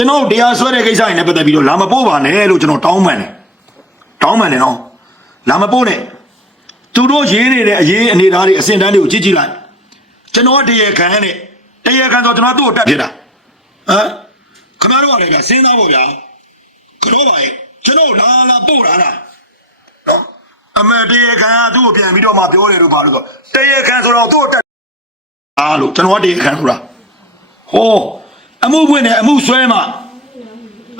ကျွန်တော်တရားစွဲတဲ့ကိစ္စတွေနဲ့ပတ်သက်ပြီးတော့လာမပို့ပါနဲ့လို့ကျွန်တော်တောင်းပန်တယ်တောင်းပန်တယ်နော်လာမပို့နဲ့သူတို့ရေးနေတဲ့အရေးအနေအထားတွေအစင်တန်းတွေကိုကြည့်ကြည့်လိုက်ကျွန်တော်တရားခံနဲ့တရားခံဆိုကျွန်တော်သူ့ကိုတက်ဖြစ်တာဟမ်ခင်ဗျားတို့ကလည်းဗျာစဉ်းစားဖို့ဗျာကြောပါရဲ့ကျွန်တော်လာလာပို့တာလားနော်အမေတရားခံကသူ့ကိုပြန်ပြီးတော့မှပြောတယ်လို့ပါလို့ဆိုတရားခံဆိုတော့သူ့ကိုတက်အားလို့ကျွန်တော်တရားခံဆိုတာဟော အမှုပွင့်နဲ့အမှုဆွဲမှာ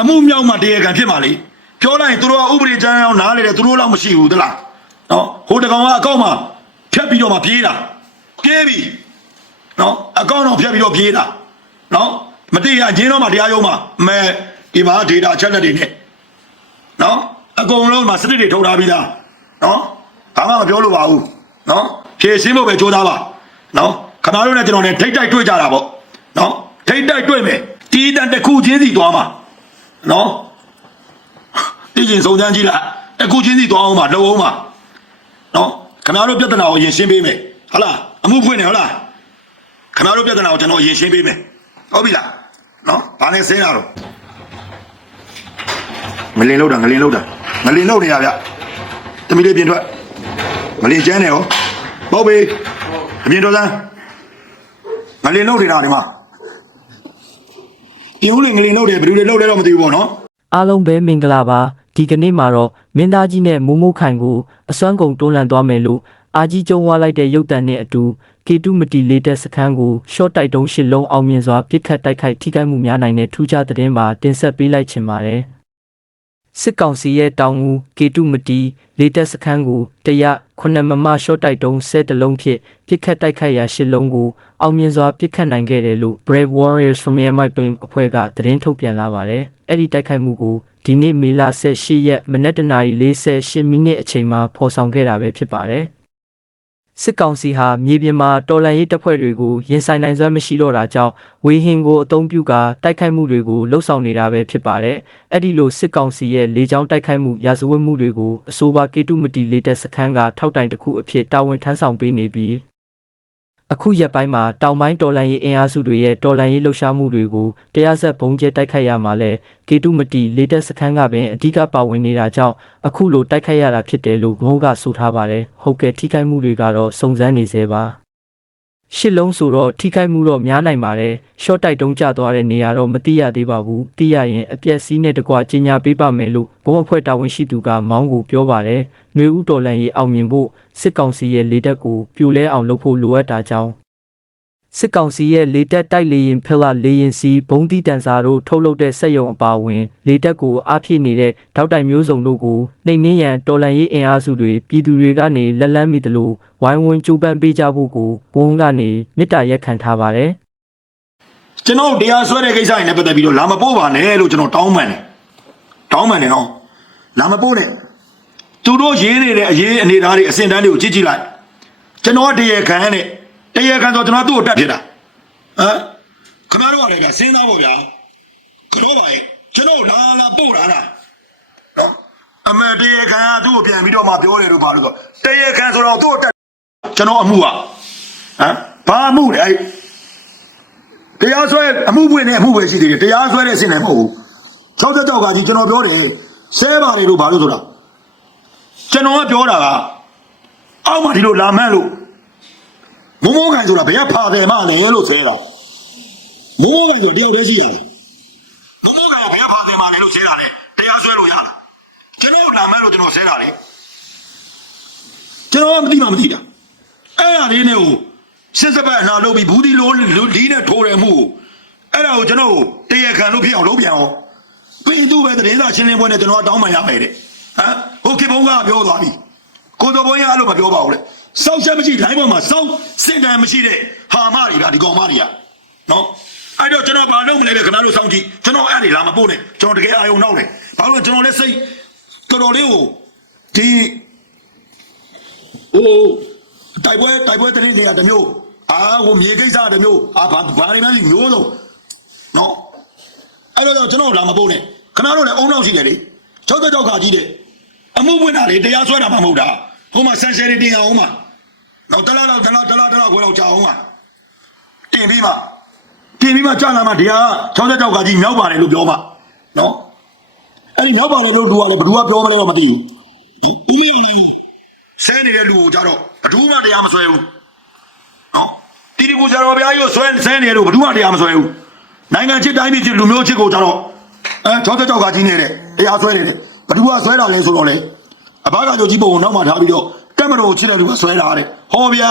အမှုမြောက်မှတရားခံဖြစ်မှာလေပြောလိုက်ရင်သူတို့ကဥပဒေကြမ်းအောင်နားလေတယ်သူတို့တော့မရှိဘူးသလားနော်ဟိုတကောင်ကအကောင့်မှာဖြတ်ပြီးတော့မှပြေးတာပြေးပြီနော်အကောင့်တော့ဖြတ်ပြီးတော့ပြေးတာနော်မတိရအချင်းတော့မှတရားရုံးမှာမဲဒီမှာ data အချက်လက်တွေနဲ့နော်အကုန်လုံးမှာစနစ်တွေထုတ်ထားပြီးသားနော်ဘာမှမပြောလို့ပါဘူးနော်ဖြည့်ရှင်းဖို့ပဲကြိုးစားပါနော်ခဏတို့နဲ့ကျွန်တော်နဲ့ထိတ်တိုက်တွေ့ကြတာပေါ့နော် ထိတ်တိုက်တွေ့မယ်တီးတန်တစ်ခုချင်းစီသွားမှာနော်တည်ရင်စုံစမ်းကြည့်လိုက်အခုချင်းစီသွားအောင်ပါလှုပ်အောင်ပါနော်ခင်ဗျားတို့ပြဿနာကိုအရင်ရှင်းပေးမယ်ဟုတ်လားအမှုဖွင့်နေဟုတ်လားခင်ဗျားတို့ပြဿနာကိုကျွန်တော်အရင်ရှင်းပေးမယ်ဟုတ်ပြီလားနော်ဘာနဲ့ဆင်းတာတော့ငလင်လောက်တာငလင်လောက်တာငလင်လောက်နေရဗျတမီလေးပြင်ထွက်ငလင်ကျန်းနေရောပေါ့ဘေးအပြင်ထွက်စမ်းငလင်လောက်နေတာဒီမှာ ပြင်ဦးလေးငလင်လောက်တယ်ဘယ်သူတွေလောက်လဲတော့မသိဘူးပေါ့နော်အားလုံးပဲမင်္ဂလာပါဒီကနေ့မှာတော့မင်းသားကြီးနဲ့မိုးမိုးခိုင်ကိုအစွမ်းကုန်တွန်းလှန်သွားမယ်လို့အာကြီးကျုံဝါလိုက်တဲ့ရုပ်တံနဲ့အတူကေတုမတီလေးတဲ့စခန်းကိုရှော့တိုက်တုံးရှစ်လုံးအောင်မြင်စွာပစ်ခတ်တိုက်ခိုက်ထိခိုက်မှုများနိုင်တဲ့ထူးခြားသတင်းမှာတင်ဆက်ပေးလိုက်ချင်ပါတယ် စစ်ကောင်စီရဲ့တောင်ငူကေတုမတီလေးတက်စခန်းကိုတရခုနှစ်မမရှော့တိုက်တုံးဆဲတလုံးဖြင့်ပစ်ခတ်တိုက်ခိုက်ရာရှစ်လုံးကိုအောင်မြင်စွာပစ်ခတ်နိုင်ခဲ့တယ်လို့ Brave Warriors from Myanmar တွင်အဖွဲ့ကသတင်းထုတ်ပြန်လာပါတယ်။အဲ့ဒီတိုက်ခိုက်မှုကိုဒီနေ့မေလ18ရက်မနက်တနာရီ48မိနစ်အချိန်မှာဖော်ဆောင်ခဲ့တာပဲဖြစ်ပါတယ်။ စစ်ကောင်စီဟာမြေပြင်မှာတော်လှန်ရေးတပ်ဖွဲ့တွေကိုရင်ဆိုင်နိုင်စွမ်းမရှိတော့တာကြောင့်ဝေဟင်ကိုအုံပြုကာတိုက်ခိုက်မှုတွေကိုလှုပ်ဆောင်နေတာပဲဖြစ်ပါတယ်။အဲ့ဒီလိုစစ်ကောင်စီရဲ့လေကြောင်းတိုက်ခိုက်မှုရာဇဝတ်မှုတွေကိုအဆိုပါကေတုမတီလေးတက်စခန်းကထောက်တိုင်တစ်ခုအဖြစ်တာဝန်ထမ်းဆောင်ပေးနေပြီး အခုရက်ပိုင်းမှာတောင်ပိုင်းတော်လန်ရေးအင်အားစုတွေရဲ့တော်လန်ရေးလှုပ်ရှားမှုတွေကိုတရားဆက်ဘုံကျဲတိုက်ခိုက်ရမှာလဲကေတုမတီလေးတက်စခန်းကပင်အဓိကပါဝင်နေတာကြောင့်အခုလိုတိုက်ခိုက်ရတာဖြစ်တယ်လို့ငုံကဆိုထားပါတယ်ဟုတ်ကဲ့ထိခိုက်မှုတွေကတော့စုံစမ်းနေသေးပါ ရှစ်လုံးဆိုတော့ထိခိုက်မှုတော့များနိုင်ပါတယ်ရှော့တိုက်တုံးကျသွားတဲ့နေရာတော့မသိရသေးပါဘူးသိရရင်အပြက်စီးနဲ့တကွကြီးညာပေးပါမယ်လို့ဘုံအဖွဲ့တာဝန်ရှိသူကမောင်းကိုပြောပါတယ်ຫນွေဥတော်လန်ရေးအောင်မြင်ဖို့စစ်ကောင်စီရဲ့လေတပ်ကိုပြိုလဲအောင်လုပ်ဖို့လိုအပ်တာကြောင့် စစ်ကောင်စီရဲ့လေတက်တိုက်လေရင်ဖက်လာလေရင်စီဘုံတီတန်စာတို့ထုတ်လုပ်တဲ့စက်ရုံအပါအဝင် လေတက်ကိုအားဖြည့်နေတဲ့ထောက်တိုင်မျိုးစုံတို့ကိုနှိမ်နှင်းရန်တော်လန်ရေးအင်အားစုတွေပြည်သူတွေကနေလက်လန်းမိသလိုဝိုင်းဝန်းကြိုးပမ်းပေးကြဖို့ကိုဘုံကနေမေတ္တာရက်ခံထားပါတယ်ကျွန်တော်တရားစွဲတဲ့ကိစ္စတွေနဲ့ပတ်သက်ပြီးတော့လာမပို့ပါနဲ့လို့ကျွန်တော်တောင်းပန်တယ်တောင်းပန်တယ်နော်လာမပို့နဲ့သူတို့ရေးနေတဲ့အရေးအနေအထားတွေအစင်တန်းတွေကိုကြည့်ကြည့်လိုက်ကျွန်တော်တရားခံနဲ့ တရားခံဆိုကျွန်တော်သူ့ကိုတက်ဖြစ်တာဟမ်ခင်ဗျားတို့ကလည်းဗျစဉ်းစားဖို့ဗျာကြောပါရဲ့ကျွန်တော်လာလာပို့တာလားနော်အမေတရားခံကသူ့ကိုပြန်ပြီးတော့မှပြောတယ်လို့ပါလို့ဆိုတရားခံဆိုတော့သူ့ကိုတက်ကျွန်တော်အမှုကဟမ်ဘာအမှုလဲအဲ့တရားစွဲအမှုပွင့်နဲ့အမှုပဲရှိသေးတယ်တရားစွဲတဲ့အဆင့်လည်းမဟုတ်ဘူး66ကကြီးကျွန်တော်ပြောတယ်ဆဲပါတယ်လို့ဘာလို့ဆိုတာကျွန်တော်ကပြောတာကအောက်မှာဒီလိုလာမန်းလို့ မိုးမိုးကန်ဆိုတာဘယ်ကဖာတယ်မလဲလို့ဆဲတာမိုးမိုးကန်ဆိုတယောက်တည်းရှိရလားမိုးမိုးကန်ကဘယ်ကဖာတယ်မလဲလို့ဆဲတာလေတရားစွဲလို့ရလားကျွန်တော်လာမန်းလို့ကျွန်တော်ဆဲတာလေကျွန်တော်ကမသိမှမသိတာအဲ့ဒါလေးနဲ့ဟိုစစ်စပတ်အနာလုပ်ပြီးဘူးဒီလိုလူလီးနဲ့ထိုးတယ်မှုကိုအဲ့ဒါကိုကျွန်တော်တရားခံလို့ဖြစ်အောင်လုပ်ပြန်အောင်ပြည်သူပဲတရင်သာရှင်းလင်းပွဲနဲ့ကျွန်တော်တောင်းပန်ရမယ်တဲ့ဟမ်ဟိုခေဘုံကပြောသွားပြီကိုတော်ဘုံရအဲ့လိုမပြောပါဘူးလေ စောက်ချက်မရှိလိုင်းပေါ်မှာစောက်စင်တန်မရှိတဲ့ဟာမတွေကဒီကောင်မတွေကနော်အဲ့တော့ကျွန်တော်ဘာလုပ်မလဲလဲခင်ဗျားတို့စောင့်ကြည့်ကျွန်တော်အဲ့ဒီလာမပို့နဲ့ကျွန်တော်တကယ်အာယုံနောက်တယ်ဘာလို့လဲကျွန်တော်လည်းစိတ်တော်တော်လေးကိုဒီဟိုတိုက်ပွဲတိုက်ပွဲတရင်နေရာတစ်မျိုးအာကိုမြေကိစ္စတစ်မျိုးအာဘာဘာနေမှန်းမျိုးစုံနော်အဲ့တော့ကျွန်တော်လာမပို့နဲ့ခဏတော့လည်းအုံနောက်ရှိတယ်လေ66ခါကြီးတဲ့အမှုပွင့်တာလေတရားစွဲတာမှမဟုတ်တာဟိုမှာဆန်ရှယ်တွေတင်အောင်မှာ နော်တလားတော့တလားတလားတလားခွဲတော့ကြာအောင်မှာတင်ပြီးမှပြတင်ပြီးမှကြာလာမှတရား66ကကြီးမြောက်ပါတယ်လို့ပြောမှနော်အဲ့ဒီမြောက်ပါတယ်လို့သူကလည်းဘယ်သူကပြောမလဲတော့မသိဘူးဆဲနေတဲ့လူကိုကြတော့ဘယ်သူမှတရားမဆွဲဘူးနော်တီတီကိုကြတော့ဗျာကြီးဆွဲဆဲနေလို့ဘယ်သူမှတရားမဆွဲဘူးနိုင်ငံချစ်တိုင်းပြည်ချစ်လူမျိုးချစ်ကိုကြတော့အဲ66ကကြီးနေတဲ့တရားဆွဲနေတယ်ဘယ်သူကဆွဲတာလဲဆိုတော့လေအဘကကြိုကြီးပုံကိုနောက်မှထားပြီးတော့တက် မတော်ကိုချစ်တဲ့လူကဆွဲတာတဲ့ဟောဗျာ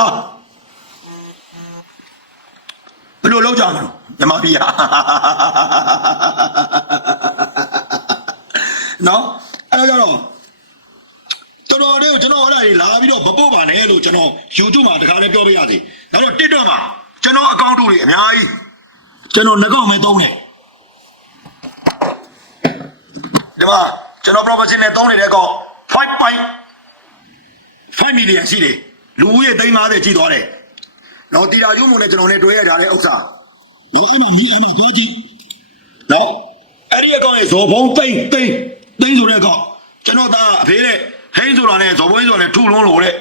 ဘယ်လိုလုပ်ကြမလို့မြမပြည်နော်အဲ့တော့ကျတော့တော်တော်လေးကိုကျွန်တော်အဲ့ဒါကြီးလာပြီးတော့မပို့ပါနဲ့လို့ကျွန်တော် YouTube မှာတခါလေးပြောပြရစီနောက်တော့ TikTok မှာကျွန်တော်အကောင့်တူတွေအများကြီးကျွန်တော်နှကောက်မဲသုံးတယ်ဒီမှာကျွန်တော် professional နဲ့သုံးနေတဲ့အကောင့်5 point 5 million ရှိတယ်လူဦးရေ350ကြီးသွားတယ်နော်တီတာယူမုံနဲ့ကျွန်တော်နဲ့တွဲရကြတဲ့ဥစ္စာတော့အဲ့မှာမြည်အမှသွားကြည့်နော်အဲ့ဒီအကောင်ရဲ့ဇော်ဖုံးသိမ့်သိမ့်သိမ့်ဆိုတဲ့အကောင်ကျွန်တော်သားအဖေတဲ့ဟိန်းဆိုတာနဲ့ဇော်ဖုံးဆိုတာနဲ့ထုလုံးလို့တဲ့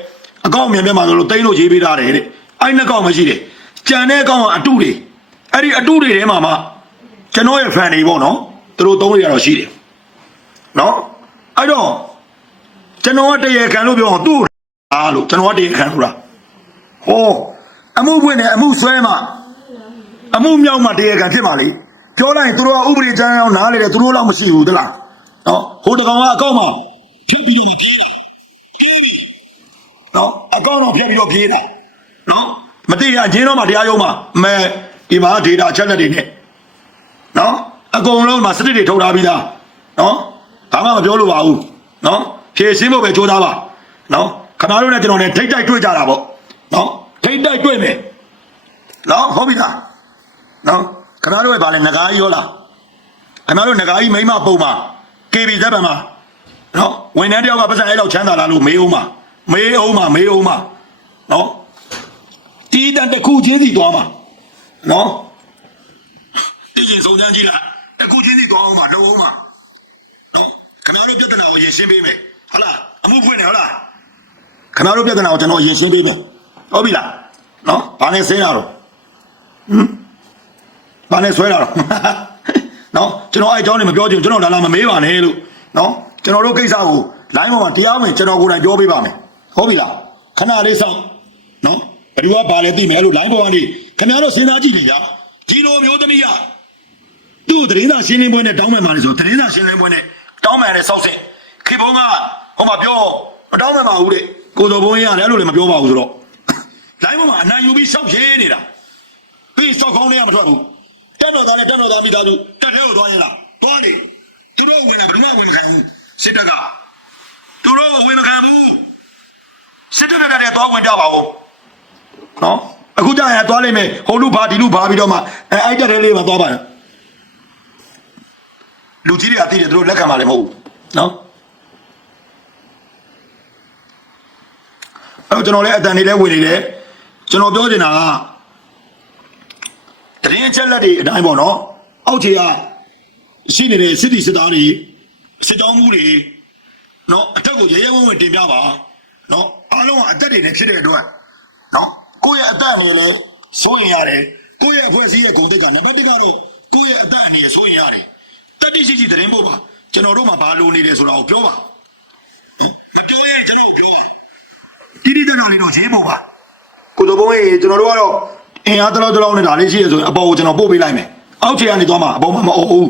အကောင်မြန်မြန်မှဆိုလို့သိမ့်လို့ရေးပေးထားတယ်တဲ့အဲ့နှစ်ကောင်မရှိတယ်ကြံတဲ့အကောင်ကအတုတွေအဲ့ဒီအတုတွေထဲမှာမှကျွန်တော်ရဲ့ fan တွေပေါ့နော်သူတို့သုံးရတော့ရှိတယ်နော်အဲ့တော့ကျွန်တော်ကတရေခံလို့ပြောအောင်သူ့ အားလို့ကျွန်တော်ကတရေခံလို့လားဟောအမှုပွင့်နဲ့အမှုဆွဲမှအမှုမြောက်မှတရားခံဖြစ်မှာလေပြောလိုက်ရင်သူတို့ကဥပဒေကြမ်းအောင်နားလေတယ်သူတို့လောက်မရှိဘူးတလားနော်ဟိုတကောင်ကအကောင့်မှာဖြတ်ပြီးတော့ပြေးတာပြေးပြီနော်အကောင့်တော့ဖြတ်ပြီးတော့ပြေးတာနော်မတိရချင်းတော့မှတရားရုံးမှာမဲဒီမှာ data ချက်လက်တွေနဲ့နော်အကုန်လုံးမှာစနစ်တွေထုတ်ထားပြီးသားနော်ဘာမှမပြောလို့ပါဘူးနော်ဖြည့်ရှင်းဖို့ပဲကြိုးစားပါနော် ခဏတို့နဲ့ကျွန်တော်နဲ့ထိတ်တိုက်တွေ့ကြတာပေါ့နော်ထိတ်တိုက်တွေ့မယ်နော်ဟုတ်ပြီလားနော်ခဏတို့ရဲ့ဗာလဲငကားကြီးရောလားအမတို့ငကားကြီးမိမပုံမှာ KB ဇက်ပံမှာနော်ဝန်ထမ်းတယောက်ကပတ်စံအဲ့လောက်ချမ်းသာလာလို့မေးအောင်မှာမေးအောင်မှာမေးအောင်မှာနော်တီးတန်တစ်ခုချင်းစီသွားမှာနော်တည်ရင်စုံစမ်းကြည့်လားတစ်ခုချင်းစီသွားအောင်မှာလှုပ်အောင်မှာနော်ခင်ဗျားတို့ပြဿနာကိုရင်ရှင်းပေးမယ်ဟုတ်လားအမှုဖွင့်တယ်ဟုတ်လား ခင်ဗျားတို့ပြဿနာကိုကျွန်တော်ရင်ရှင်းပေးမယ်ဟုတ်ပြီလားနော်ဘာနဲ့ဆင်းရတော့ဟမ်ဘာနဲ့ဆွဲတာတော့နော်ကျွန်တော်အဲ့အကြောင်းတွေမပြောချင်ဘူးကျွန်တော်လာလာမမေးပါနဲ့လို့နော်ကျွန်တော်တို့ကိစ္စကို line ပေါ်မှာတရားဝင်ကျွန်တော်ကိုယ်တိုင်ပြောပေးပါမယ်ဟုတ်ပြီလားခဏလေးစောင့်နော်ဘယ်သူကဘာလဲသိမယ်အဲ့လို line ပေါ်ကနေခင်ဗျားတို့စဉ်းစားကြည့်လေဗျာဒီလိုမျိုးသမီးကသူ့သတင်းစာရှင်းလင်းပွဲနဲ့တောင်းပန်ပါလေဆိုသတင်းစာရှင်းလင်းပွဲနဲ့တောင်းပန်တဲ့စောက်စင်ခေဘုံကဟိုမှာပြောမတောင်းပန်ပါဘူးတဲ့ ကိုစောဘုံရတယ်အဲ့လိုလည်းမပြောပါဘူးဆိုတော့ line ပေါ်မှာအနိုင်ယူပြီးစောက်ရေးနေတာပြီးစောက်ကောင်းလေးကမထွက်ဘူးတက်တော်သားနဲ့တက်တော်သားမိသားစုတက်တဲ့ကိုသွားရင်လားသွားတယ်သူတို့ဝင်လာဘယ်သူမှဝင်မခံဘူးစစ်တပ်ကသူတို့ဝင်မခံဘူးစစ်တပ်ကတည်းကသွားဝင်ကြပါဦးနော်အခုကြာရင်သွားလိမ့်မယ်ဟိုလူဘာဒီလူဘာပြီးတော့မှအဲအဲ့တက်တဲ့လေးမှာသွားပါလားလူကြီးတွေကသိတယ်သူတို့လက်ခံပါလေမဟုတ်ဘူးနော် တော့ကျွန်တော်လည်းအတန်လေးလည်းဝင်နေတယ်ကျွန်တော်ပြောချင်တာကတရင်ချက်လက်တွေအတိုင်းပေါ့နော်အောက်ခြေကရှိနေတဲ့စစ်တီစစ်သားတွေစစ်တောင်းမှုတွေနော်အထက်ကိုရဲရဲဝံ့ဝံ့တင်ပြပါနော်အားလုံးကအသက်တွေနဲ့ဖြစ်တဲ့အတွက်နော်ကိုယ့်ရဲ့အသက်အနေနဲ့စိုးရင်ရတယ်ကိုယ့်ရဲ့အဖွဲ့အစည်းရဲ့ဂုဏ်သိက္ခာနံပါတ်1ကတော့ကိုယ့်ရဲ့အသက်အနေနဲ့စိုးရင်ရတယ်တတိရှိရှိတရင်ပို့ပါကျွန်တော်တို့မှာဘာလိုနေလဲဆိုတာကိုပြောပါမပြောရင်ကျွန်တော်ပြောပါ တိတိကျကျလေးတော့ရေးပို့ပါကိုတော်ဘုံကြီးကျွန်တော်တို့ကတော့အင်အားတလောက်တလောက်နဲ့ဒါလေးရှိရဆိုရင်အပေါ်ကိုကျွန်တော်ပို့ပေးလိုက်မယ်အောက်ခြေကနေသွားမှာအပေါ်မှာမအုပ်ဘူး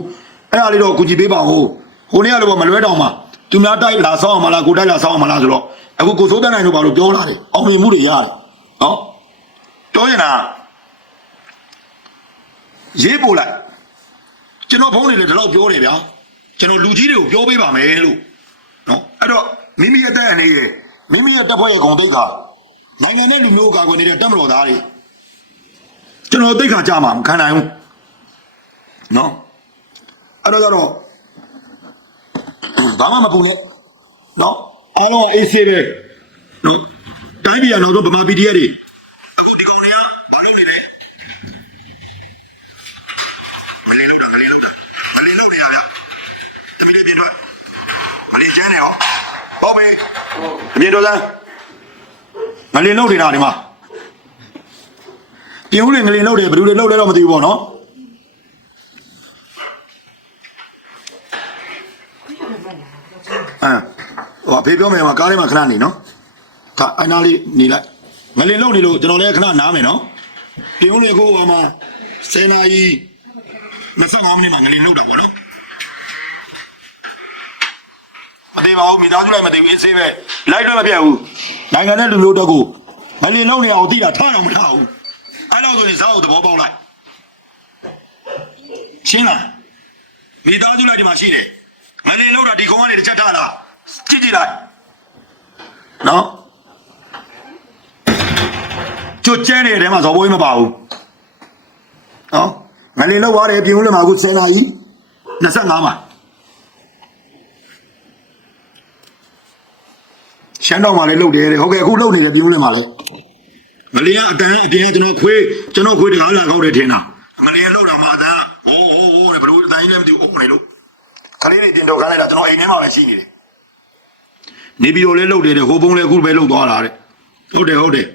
အဲ့ဒါလေးတော့ကုကြည့်ပေးပါဦးဟိုနေ့ကလည်းမလွဲတော့မှာသူများတိုက်လာဆောင်းအောင်မလားကိုတိုက်လာဆောင်းအောင်မလားဆိုတော့အခုကိုစိုးတန်းနိုင်တို့ဘာလို့ပြောလာတယ်အောင်မြင်မှုတွေရတယ်နော်ပြောရင်လားရေးပို့လိုက်ကျွန်တော်ဘုန်းနေလေဒီလောက်ပြောတယ်ဗျာကျွန်တော်လူကြီးတွေကိုပြောပေးပါမယ်လို့နော်အဲ့တော့မိမိရဲ့အသက်အနေနဲ့ မိမိရဲ့တပ်ဖွဲ့ရဲ့ဂုဏ်သိက္ခာနိုင်ငံနဲ့လူမျိုးကိုကာကွယ်နေတဲ့တပ်မတော်သားတွေကျွန်တော်သိက္ခာကြမှာမခံနိုင်ဘူးနော်အဲ့တော့ကြတော့ဘာမှမပူနဲ့နော်အားလုံးအေးဆေးပဲနော်တိုင်းပြည်ကနောက်ဆုံးဗမာ PDF တွေ နေတော့သားငလင်လုံးနေတာဒီမှာပြင်ဦးလေငလင်လုံးတယ်ဘယ်သူတွေလုံးလဲတော့မသိဘူးပေါ့နော်အဲဟိုဖေးပြောမယ်မှာကားထဲမှာခဏနေနော်ခါအနာလေးနေလိုက်ငလင်လုံးနေလို့ကျွန်တော်လည်းခဏနားမယ်နော်ပြင်ဦးလေကိုဟိုမှာစေနာကြီး25မိနစ်မှာငလင်လုံးတာပေါ့နော် သေးပါဘူးမိသားစုလိုက်မသေးဘူးအေးဆေးပဲလိုက်တော့မပြတ်ဘူးနိုင်ငံနဲ့လူမျိုးတော့ကိုငလင်လုံနေအောင်သိတာထားတော့မထားဘူးအဲ့တော့ဆိုရင်စားအောင်သဘောပေါက်လိုက်ရှင်းလားမိသားစုလိုက်ဒီမှာရှိတယ်ငလင်လုံတာဒီကောင်ကနေတစ်ချက်ထားလားကြည့်ကြည့်လိုက်နော်ကျွတ်ကျဲနေတဲ့ထဲမှာဇော်ဘိုးကြီးမပါဘူးနော်ငလင်လုံသွားတယ်ပြင်ဦးလည်းမှာအခု10နာရီ25မှာ ရှမ်းတော်မှာလည်းလုပ်တယ်တဲ့ဟုတ်ကဲ့အခုလုပ်နေတယ်ပြင်းဦးလည်းမှာလည်းမလျာအတန်းအပြင်ကကျွန်တော်ခွေးကျွန်တော်ခွေးတကားလာကောက်တယ်ထင်တာမလျာလောက်တာမှအတန်းဟိုးဟိုးဟိုးတယ်ဘလို့အတန်းကြီးလည်းမသိဘူးအုံးနေလို့ကလေးတွေတင်တော့ကားလိုက်တာကျွန်တော်အိမ်ထဲမှာပဲရှိနေတယ်နေပြီးတော့လည်းလုပ်တယ်တဲ့ဟိုဘုံလည်းအခုပဲလုပ်သွားတာတဲ့ဟုတ်တယ်ဟုတ်တယ်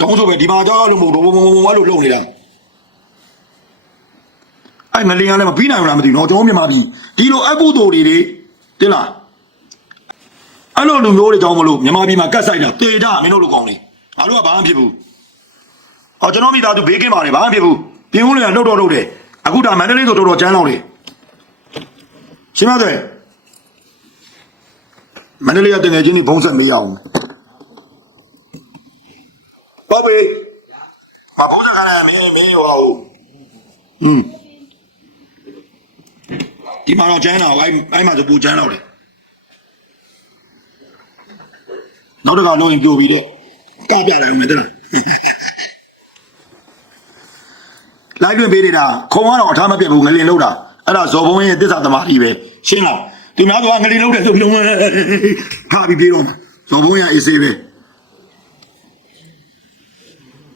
တောင်းဆိုပဲဒီမှာတော့လို့မဟုတ်တော့ဘုံဘုံဘုံအဲ့လိုလုပ်နေတာအဲ့မလျာလည်းမပြီးနိုင်ဘူးလားမသိဘူးနော်ကျွန်တော်မြန်မာပြည်ဒီလိုအပုဒ်တော်တွေတွေတင်လား အဲ့လိုလူမျိုးတွေကြောင့်မလို့မြန်မာပြည်မှာကတ်ဆိုင်တာတေကြမင်းတို့လူကောင်းနေငါတို့ကဘာမှဖြစ်ဘူးဟောကျွန်တော်မိသားစုဘေးကင်းပါလေဘာမှဖြစ်ဘူးပြင်းဦးလည်းလှုပ်တော့လှုပ်တယ်အခုဒါမန္တလေးဆိုတော်တော်ကျန်းလောက်တယ်ရှင်းမသွဲမန္တလေးကတငယ်ချင်းတွေဘုံဆက်မေးရအောင်ဘာပဲမဘုံဆက်ခါရမင်းမင်းဟောอืมဒီမှာတော့ကျန်းတော့အဲ့အဲ့မှာဆိုပူကျန်းတော့တယ် နောက်တစ်ခါလုံးရင်ပြိုပြီးတဲ့ကပြတယ်မယ်တဲ့လိုက်တွင်ပေးနေတာခုံကတော့အထားမပြတ်ဘူးငလင်လောက်တာအဲ့ဒါဇော်ဘုံရဲ့တစ္ဆာသမားကြီးပဲရှင်းလားသူများကငလင်လောက်တယ်ဆိုပြီးတော့ဖာပြီးပြေးတော့မှာဇော်ဘုံရဲ့အေးစေးပဲ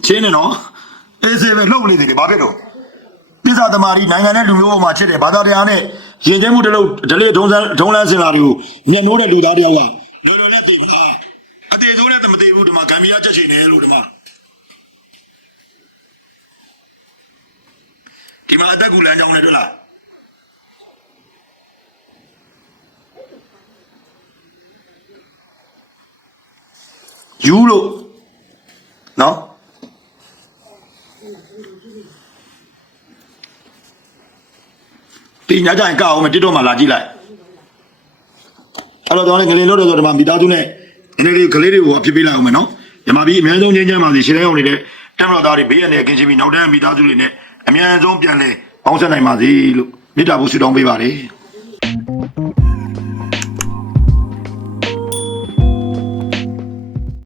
ရှင်းနေနော်အေးစေးပဲလှုပ်နေတယ်ဘာဖြစ်တော့တစ္ဆာသမားကြီးနိုင်ငံနဲ့လူမျိုးပေါ်မှာချစ်တယ်ဘာသာတရားနဲ့ရင်ကျဲမှုတစ်လုံးဒလေးဒုံစံဒုံလန်းစင်လာတွေကိုမျက်နှိုးတဲ့လူသားတယောက်ကလောလောနဲ့သိပါ အသေးဆိုးနဲ့မသေးဘူးဒီမှာဂမ်ဘီယာချက်ချင်တယ်လို့ဒီမှာဒီမှာအတက်ကူလမ်းကြောင်းနဲ့တွေ့လားယူလို့နော်ဒီညကြရင်ကောက်အောင်မတစ်တော့မှလာကြည့်လိုက်အဲ့တော့တော့လည်းငလင်လို့တော့ဒီမှာမိသားစုနဲ့ နည်းနည်းလေးကလေးတွေကိုဖြစ်ပေးလိုက်အောင်မယ်နော်ညီမပြီးအများဆုံးငင်းချမ်းပါစီရှင်းအောင်နေတဲ့တက်မတော်သားတွေဘေးရနေကင်းချင်းပြီးနောက်တန်းမိသားစုတွေနဲ့အများဆုံးပြန်လဲပေါင်းဆက်နိုင်ပါစေလို့မေတ္တာဘုဆုတောင်းပေးပါတယ်